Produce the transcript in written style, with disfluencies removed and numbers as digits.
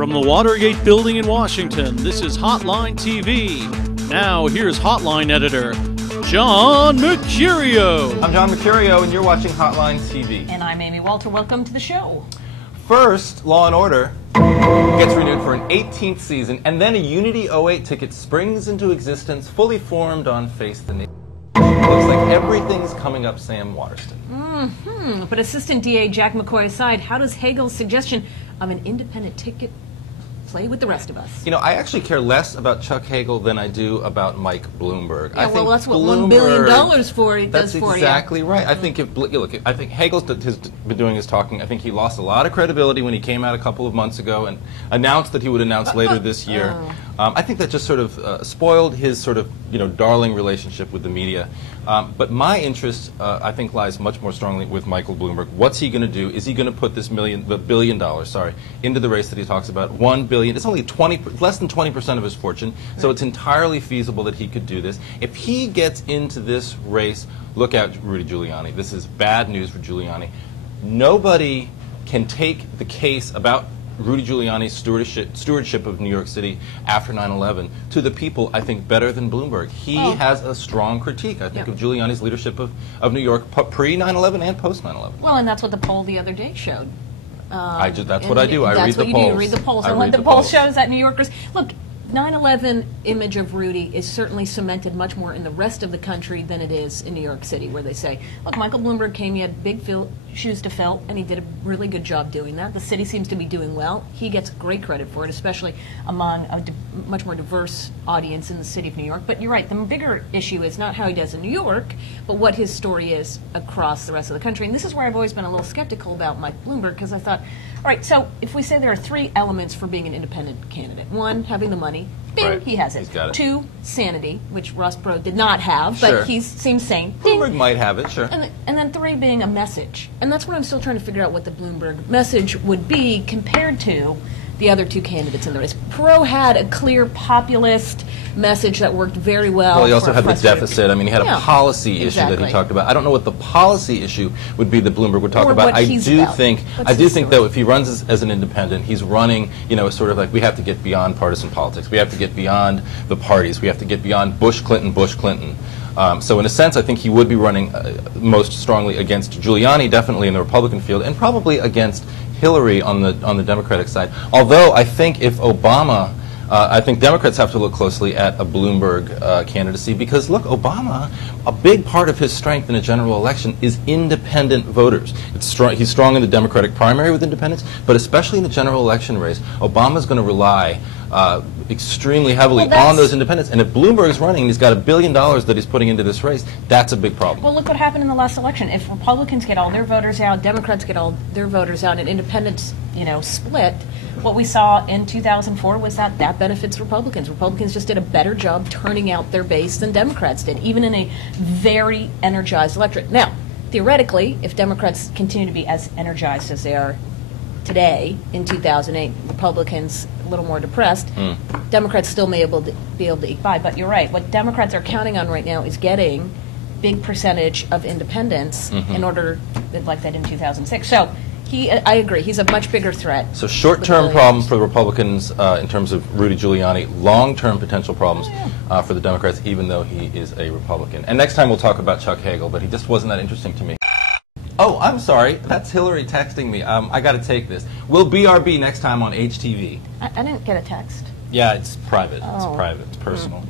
From the Watergate building in Washington, this is Hotline TV. Now, here's Hotline editor, John Mercurio. I'm John Mercurio, and you're watching Hotline TV. And I'm Amy Walter. Welcome to the show. First, Law & Order gets renewed for an 18th season, and then a Unity 08 ticket springs into existence, fully formed on Face the Nation. Looks like everything's coming up Sam Waterston. But Assistant DA Jack McCoy aside, how does Hagel's suggestion of an independent ticket play with the rest of us? You know, I actually care less about Chuck Hagel than I do about Mike Bloomberg. Yeah, I think that's what Bloomberg, $1 billion does for you. That's exactly right. I think I think Hagel's has been doing his talking. I think he lost a lot of credibility when he came out a couple of months ago and announced that he would announce later this year. I think that just sort of spoiled his sort of darling relationship with the media. But my interest, I think, lies much more strongly with Michael Bloomberg. What's he going to do? Is he going to put this $1 billion, into the race that he talks about? $1 billion. It's only less than 20% of his fortune, so it's entirely feasible that he could do this. If he gets into this race, look out, Rudy Giuliani. This is bad news for Giuliani. Nobody can take the case about Rudy Giuliani's stewardship of New York City after 9/11 to the people, I think, better than Bloomberg. He has a strong critique, I think, of Giuliani's leadership of New York pre-9/11 and post-9/11. Well, and that's what the poll the other day showed. That's what I do. I read the polls. That's what you do. You read the polls. And what the poll shows that New Yorkers... Look, 9/11 image of Rudy is certainly cemented much more in the rest of the country than it is in New York City, where they say, look, Michael Bloomberg came, he had big shoes to fill, and he did a really good job doing that. The city seems to be doing well. He gets great credit for it, especially among a much more diverse audience in the city of New York. But you're right, the bigger issue is not how he does in New York, but what his story is across the rest of the country. And this is where I've always been a little skeptical about Mike Bloomberg, because I thought, all right, so if we say there are 3 elements for being an independent candidate. 1, having the money. Bing, right. He has it. He's got it. 2, sanity, which Ross Perot did not have, but he seems sane. Bloomberg might have it, sure. And then 3 being a message. And that's what I'm still trying to figure out what the Bloomberg message would be compared to the other 2 candidates in the race. Perot had a clear populist message that worked very well. Well, he also had the deficit. I mean, he had a policy issue that he talked about. I don't know what the policy issue would be that Bloomberg would talk about. I do think, though, if he runs as an independent, he's running, sort of like we have to get beyond partisan politics. We have to get beyond the parties. We have to get beyond Bush, Clinton, Bush, Clinton. So in a sense, I think he would be running most strongly against Giuliani, definitely in the Republican field, and probably against Hillary on the Democratic side. Although I think if Obama, I think Democrats have to look closely at a Bloomberg candidacy because, look, Obama, a big part of his strength in a general election is independent voters. He's strong in the Democratic primary with independents, but especially in the general election race, Obama's going to rely extremely heavily on those independents. And if Bloomberg's running and he's got $1 billion that he's putting into this race, that's a big problem. Well, look what happened in the last election. If Republicans get all their voters out, Democrats get all their voters out, and independents, split, what we saw in 2004 was that benefits Republicans. Republicans just did a better job turning out their base than Democrats did, even in a very energized electorate. Now, theoretically, if Democrats continue to be as energized as they are today in 2008, Republicans a little more depressed, Democrats still may be able to eke by. But you're right. What Democrats are counting on right now is getting big percentage of independents in order, like that in 2006. So I agree. He's a much bigger threat. So short-term problem for the Republicans in terms of Rudy Giuliani, long-term potential problems for the Democrats, even though he is a Republican. And next time we'll talk about Chuck Hagel, but he just wasn't that interesting to me. Oh, I'm sorry. That's Hillary texting me. I got to take this. We'll BRB next time on HTV. I didn't get a text. Yeah, it's private. It's private. It's personal.